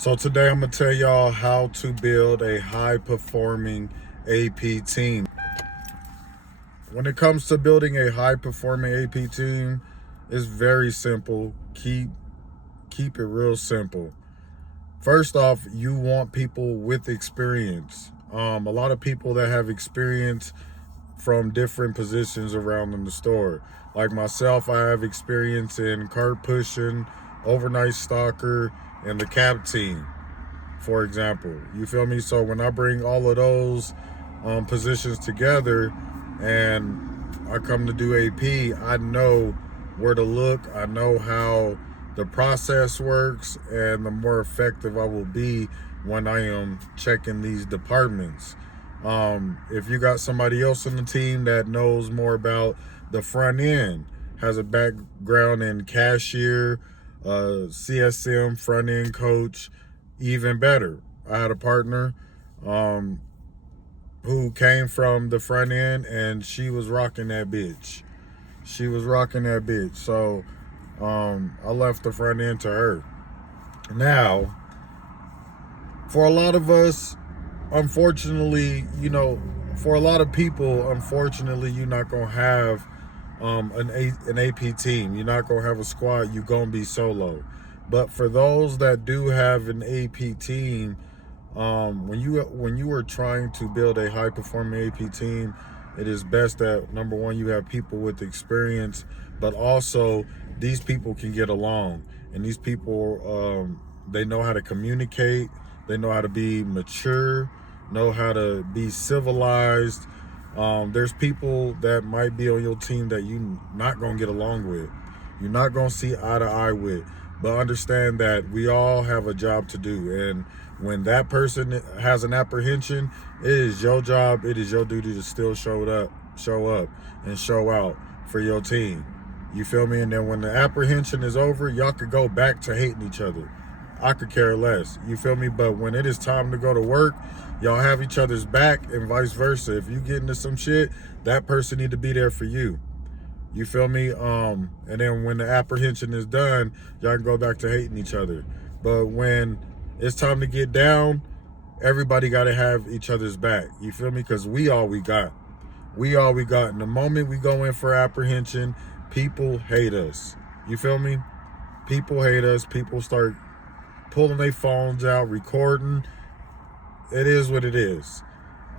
So today I'm gonna tell y'all how to build a high performing AP team. When it comes to building a high performing AP team, it's very simple. Keep it real simple. First off, you want people with experience. A lot of people that have experience from different positions around in the store. Like myself, I have experience in cart pushing, overnight stalker, and the cab team, for example. You feel me? So when I bring all of those positions together and I come to do AP, I know where to look. I know how the process works and the more effective I will be when I am checking these departments. If you got somebody else on the team that knows more about the front end, has a background in cashier, CSM, front end coach, even better. I had a partner um, who came from the front end and she was rocking that bitch. She was rocking that bitch. So I left the front end to her. Now, for a lot of us, unfortunately, for a lot of people, unfortunately, you're not gonna have an AP team. You're not gonna have a squad. You're gonna be solo. But for those that do have an AP team, when you are trying to build a high performing AP team, it is best that number one you have people with experience, but also these people can get along, and these people they know how to communicate, they know how to be mature, know how to be civilized. There's people that might be on your team that you not gonna get along with, you're not gonna see eye to eye with, but understand that we all have a job to do, and when that person has an apprehension, it is your job, it is your duty to still show up and show out for your team. You feel me? And then when the apprehension is over, y'all could go back to hating each other. I could care less. You feel me? But when it is time to go to work, y'all have each other's back and vice versa. If you get into some shit, that person need to be there for you. You feel me? And then when the apprehension is done, y'all can go back to hating each other. But when it's time to get down, everybody got to have each other's back. You feel me? Because we all we got. We all we got. And the moment we go in for apprehension, people hate us. You feel me? People hate us. People start pulling their phones out, recording. It is what it is.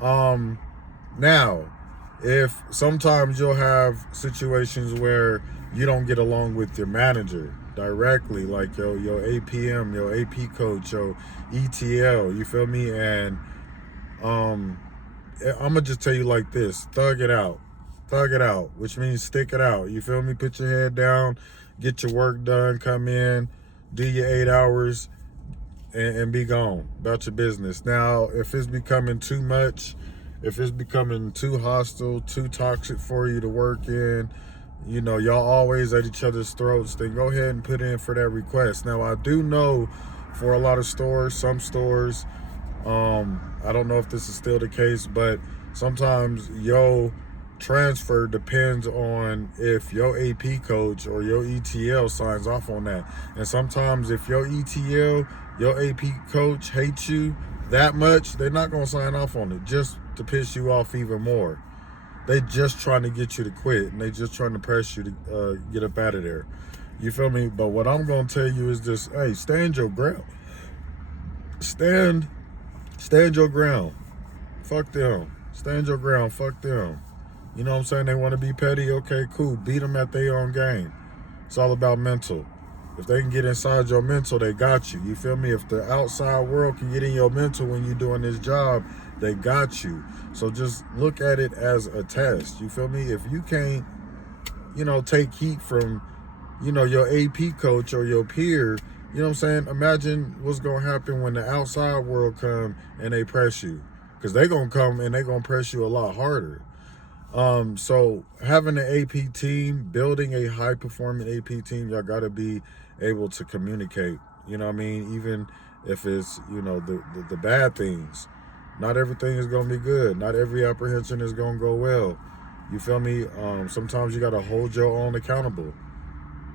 Now, if sometimes you'll have situations where you don't get along with your manager directly, like your APM, your AP coach, your ETL, you feel me? And I'm gonna just tell you like this: thug it out, which means stick it out. You feel me? Put your head down, get your work done, come in, do your 8 hours, and be gone about your business. Now, if it's becoming too much, if it's becoming too hostile, too toxic for you to work in, y'all always at each other's throats, then go ahead and put in for that request. Now, I do know for a lot of stores, some stores, I don't know if this is still the case, but sometimes your transfer depends on if your AP coach or your ETL signs off on that. And sometimes if your ETL, your AP coach hates you that much, they're not going to sign off on it just to piss you off even more. They just trying to get you to quit, and they just trying to press you to get up out of there. You feel me? But what I'm going to tell you is this: hey, stand your ground. Stand your ground. Fuck them. Stand your ground. Fuck them. You know what I'm saying? They want to be petty. Okay, cool. Beat them at their own game. It's all about mental. If they can get inside your mental, they got you. You feel me? If the outside world can get in your mental when you're doing this job, they got you. So just look at it as a test. You feel me? If you can't, take heat from, your AP coach or your peer, you know what I'm saying? Imagine what's going to happen when the outside world come and they press you. Because they going to come and they going to press you a lot harder. So having an AP team, building a high performing AP team, y'all got to be able to communicate. You know what I mean? Even if it's, the bad things. Not everything is going to be good. Not every apprehension is going to go well. You feel me? Sometimes you got to hold your own accountable.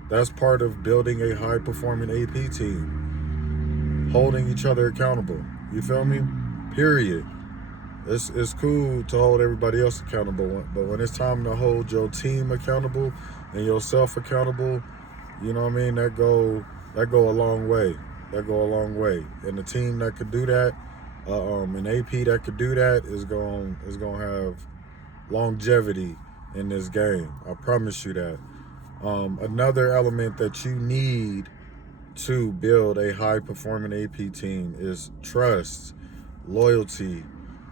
That's part of building a high performing AP team. holding each other accountable. You feel me? Period. It's cool to hold everybody else accountable, but when it's time to hold your team accountable and yourself accountable, you know what I mean? That go a long way. That go a long way. And the team that could do that, an AP that could do that is going to have longevity in this game. I promise you that. Another element that you need to build a high performing AP team is trust, loyalty,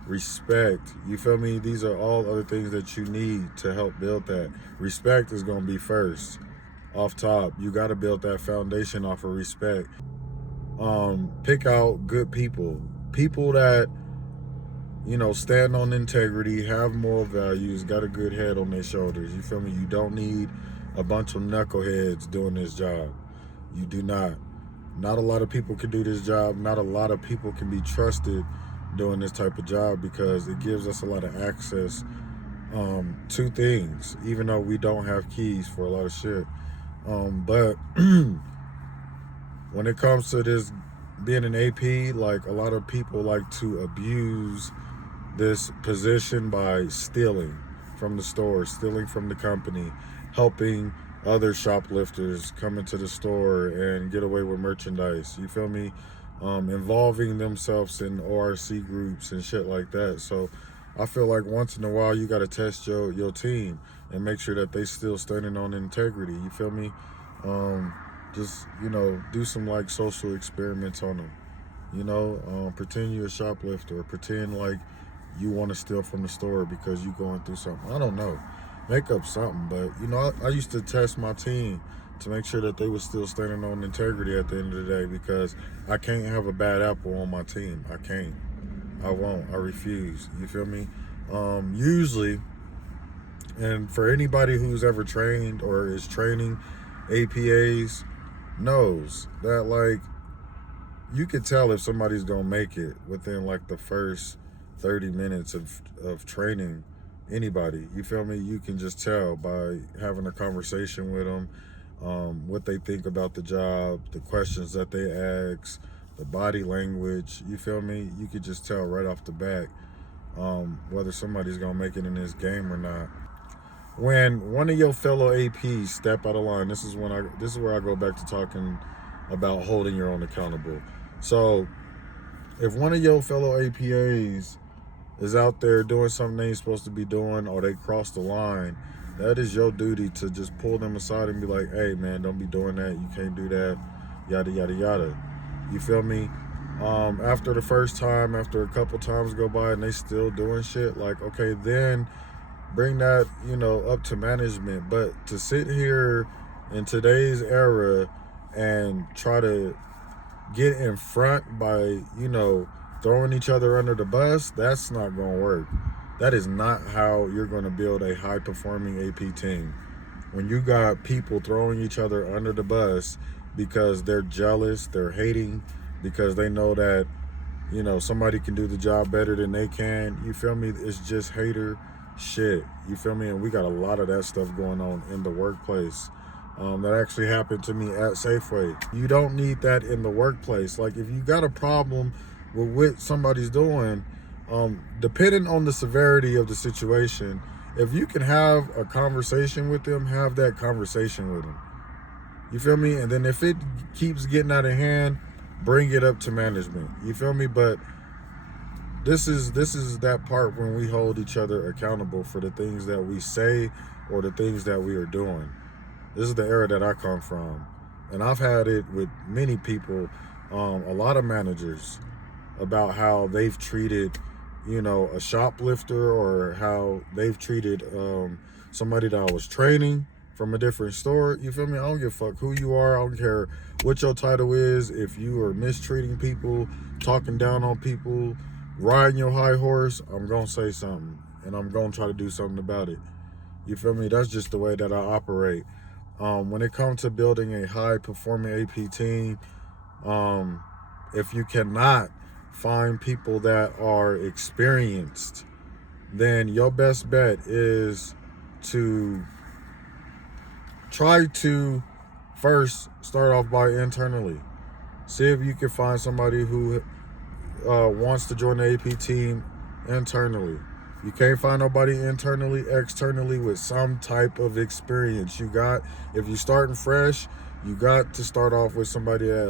respect. You feel me? These are all other things that you need to help build that. Respect is going to be first off top. You got to build that foundation off of respect. Pick out good people that, you know, stand on integrity, have moral values, got a good head on their shoulders. You feel me? You don't need a bunch of knuckleheads doing this job. You do not. Not a lot of people can do this job. Not a lot of people can be trusted doing this type of job because it gives us a lot of access to things, even though we don't have keys for a lot of shit. But when it comes to this being an AP, like, a lot of people like to abuse this position by stealing from the store, stealing from the company, helping other shoplifters come into the store and get away with merchandise. You feel me? Involving themselves in ORC groups and shit like that. So I feel like once in a while you got to test your team and make sure that they still standing on integrity. You feel me? Just, you know, do some like social experiments on them. You know, pretend you're a shoplifter, or pretend like you want to steal from the store because you're going through something. I don't know. Make up something. But, you know, I used to test my team to make sure that they were still standing on integrity at the end of the day, because I can't have a bad apple on my team. I can't. I won't. I refuse. You feel me? Usually, and for anybody who's ever trained or is training APAs knows that, like, you could tell if somebody's gonna make it within like the first 30 minutes of training anybody. You feel me? You can just tell by having a conversation with them, what they think about the job, the questions that they ask, the body language. You feel me? You could just tell right off the bat whether somebody's gonna make it in this game or not. When one of your fellow APs step out of line, this is where I go back to talking about holding your own accountable. So if one of your fellow APAs is out there doing something they ain't supposed to be doing, or they cross the line, that is your duty to just pull them aside and be like, hey man, don't be doing that. You can't do that. Yada, yada, yada. You feel me? After the first time, after a couple times go by and they still doing shit, like, okay, then bring that, you know, up to management. But to sit here in today's era and try to get in front by, you know, throwing each other under the bus, that's not going to work. That is not how you're going to build a high performing AP team. When you got people throwing each other under the bus because they're jealous, they're hating, because they know that, you know, somebody can do the job better than they can. You feel me? It's just hater shit. You feel me? And we got a lot of that stuff going on in the workplace. That actually happened to me at Safeway. You don't need that in the workplace. Like, if you got a problem with what somebody's doing, depending on the severity of the situation, if you can have a conversation with them, have that conversation with them. You feel me? And then if it keeps getting out of hand, bring it up to management. You feel me? But this is that part when we hold each other accountable for the things that we say or the things that we are doing. This is the era that I come from. And I've had it with many people, a lot of managers, about how they've treated, you know, a shoplifter, or how they've treated somebody that I was training from a different store. You feel me? I don't give a fuck who you are. I don't care what your title is. If you are mistreating people, talking down on people, riding your high horse, I'm going to say something. And I'm going to try to do something about it. You feel me? That's just the way that I operate. When it comes to building a high-performing AP team, if you cannot find people that are experienced, then your best bet is to try to first start off by internally. See if you can find somebody who wants to join the AP team internally. You can't find nobody internally, externally with some type of experience. If you starting fresh, you got to start off with somebody that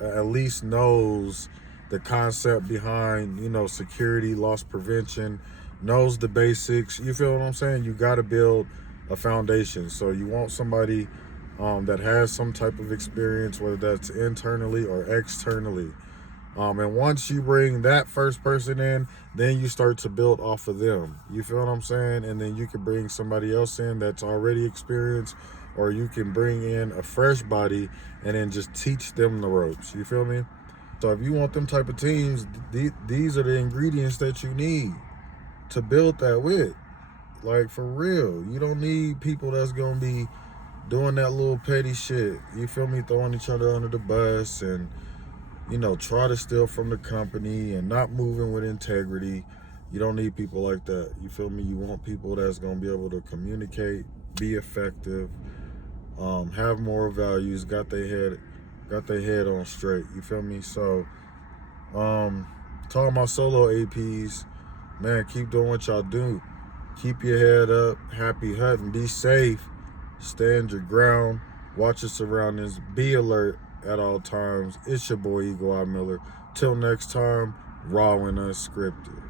at least knows the concept behind, security, loss prevention, knows the basics. You feel what I'm saying? You got to build a foundation. So you want somebody that has some type of experience, whether that's internally or externally. And once you bring that first person in, then you start to build off of them. You feel what I'm saying? And then you can bring somebody else in that's already experienced, or you can bring in a fresh body and then just teach them the ropes. You feel me? So if you want them type of teams, these are the ingredients that you need to build that with. Like, for real. You don't need people that's going to be doing that little petty shit. You feel me? Throwing each other under the bus and try to steal from the company and not moving with integrity. You don't need people like that. You feel me? You want people that's going to be able to communicate, be effective, have moral values, got their head on straight. You feel me? So, talking about solo APs, man, keep doing what y'all do. Keep your head up, happy hunting, be safe, stand your ground, watch your surroundings, be alert at all times. It's your boy Eagle Eye Miller. Till next time, raw and unscripted.